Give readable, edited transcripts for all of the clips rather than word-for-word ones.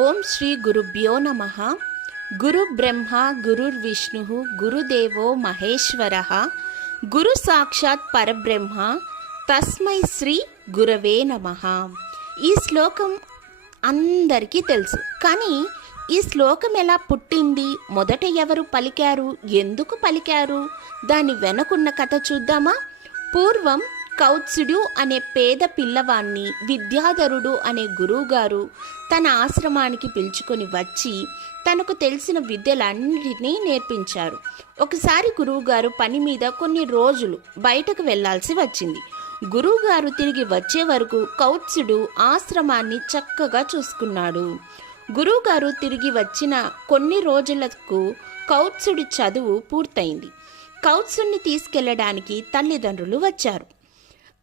ఓం శ్రీ గురుభ్యో నమః. గురు బ్రహ్మ గురుర్విష్ణు గురుదేవో మహేశ్వర గురు సాక్షాత్ పరబ్రహ్మ తస్మై శ్రీ గురవే నమః. ఈ శ్లోకం అందరికీ తెలుసు, కానీ ఈ శ్లోకం ఎలా పుట్టింది, మొదట ఎవరు పలికారు, ఎందుకు పలికారు, దాని వెనకున్న కథ చూద్దామా. పూర్వం కౌత్సుడు అనే పేద పిల్లవాణ్ణి విద్యాధరుడు అనే గురువుగారు తన ఆశ్రమానికి పిలుచుకొని వచ్చి తనకు తెలిసిన విద్యలన్నిటినీ నేర్పించారు. ఒకసారి గురువుగారు పని మీద కొన్ని రోజులు బయటకు వెళ్లాల్సి వచ్చింది. గురువుగారు తిరిగి వచ్చే వరకు కౌత్సుడు ఆశ్రమాన్ని చక్కగా చూసుకున్నాడు. గురువుగారు తిరిగి వచ్చిన కొన్ని రోజులకు కౌత్సుడి చదువు పూర్తయింది. కౌత్సుడిని తీసుకెళ్లడానికి తల్లిదండ్రులు వచ్చారు.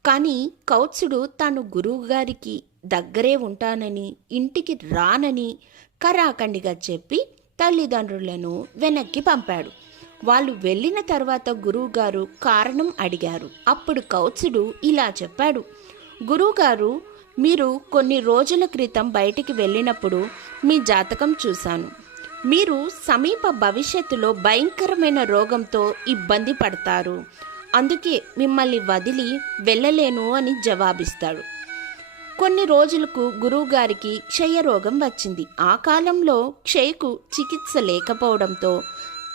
కానీ కౌత్సుడు తాను గురువుగారికి దగ్గరే ఉంటానని, ఇంటికి రానని కరాఖండిగా చెప్పి తల్లిదండ్రులను వెనక్కి పంపాడు. వాళ్ళు వెళ్ళిన తర్వాత గురువుగారు కారణం అడిగారు. అప్పుడు కౌత్సుడు ఇలా చెప్పాడు: గురువుగారు, మీరు కొన్ని రోజుల క్రితం బయటికి వెళ్ళినప్పుడు మీ జాతకం చూశాను. మీరు సమీప భవిష్యత్తులో భయంకరమైన రోగంతో ఇబ్బంది పడతారు. అందుకే మిమ్మల్ని వదిలి వెళ్ళలేను అని జవాబిస్తాడు. కొన్ని రోజులకు గురువుగారికి క్షయరోగం వచ్చింది. ఆ కాలంలో క్షయకు చికిత్స లేకపోవడంతో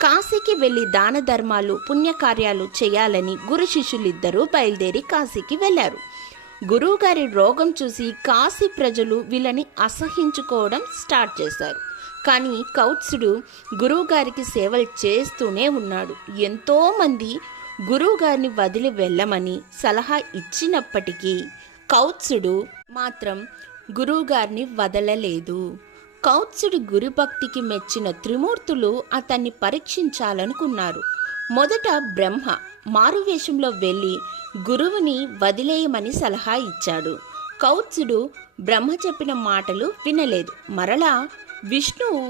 కాశీకి వెళ్ళి దాన ధర్మాలు పుణ్యకార్యాలు చేయాలని గురు శిష్యులిద్దరూ బయలుదేరి కాశీకి వెళ్ళారు. గురువుగారి రోగం చూసి కాశీ ప్రజలు వీళ్ళని అసహించుకోవడం స్టార్ట్ చేశారు. కానీ కౌత్సుడు గురువుగారికి సేవలు చేస్తూనే ఉన్నాడు. ఎంతోమంది గురువుగారిని వదిలి వెళ్ళమని సలహా ఇచ్చినప్పటికీ కౌత్సుడు మాత్రం గురువుగారిని వదలలేదు. కౌత్సుడి గురుభక్తికి మెచ్చిన త్రిమూర్తులు అతన్ని పరీక్షించాలనుకున్నారు. మొదట బ్రహ్మ మారువేషంలో వెళ్ళి గురువుని వదిలేయమని సలహా ఇచ్చాడు. కౌత్సుడు బ్రహ్మ చెప్పిన మాటలు వినలేదు. మరలా విష్ణువు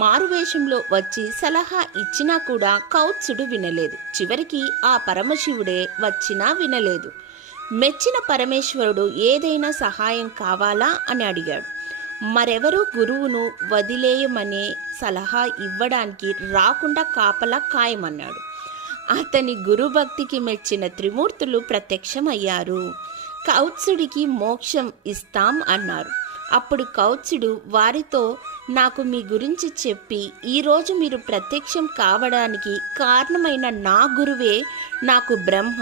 మారువేషంలో వచ్చి సలహా ఇచ్చినా కూడా కౌత్సుడు వినలేదు. చివరికి ఆ పరమశివుడే వచ్చినా వినలేదు. మెచ్చిన పరమేశ్వరుడు ఏదైనా సహాయం కావాలా అని అడిగాడు. మరెవరూ గురువును వదిలేయమనే సలహా ఇవ్వడానికి రాకుండా కాపలా కాయమన్నాడు. అతని గురుభక్తికి మెచ్చిన త్రిమూర్తులు ప్రత్యక్షమయ్యారు. కౌత్సుడికి మోక్షం ఇస్తాం అన్నారు. అప్పుడు కౌత్సుడు వారితో, నాకు మీ గురించి చెప్పి ఈరోజు మీరు ప్రత్యక్షం కావడానికి కారణమైన నా గురువే నాకు బ్రహ్మ,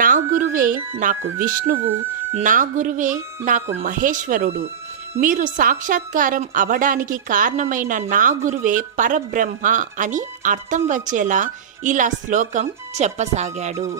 నా గురువే నాకు విష్ణువు, నా గురువే నాకు మహేశ్వరుడు. మీరు సాక్షాత్కారం అవడానికి కారణమైన నా గురువే పరబ్రహ్మ అని అర్థం వచ్చేలా ఇలా శ్లోకం చెప్పసాగాడు.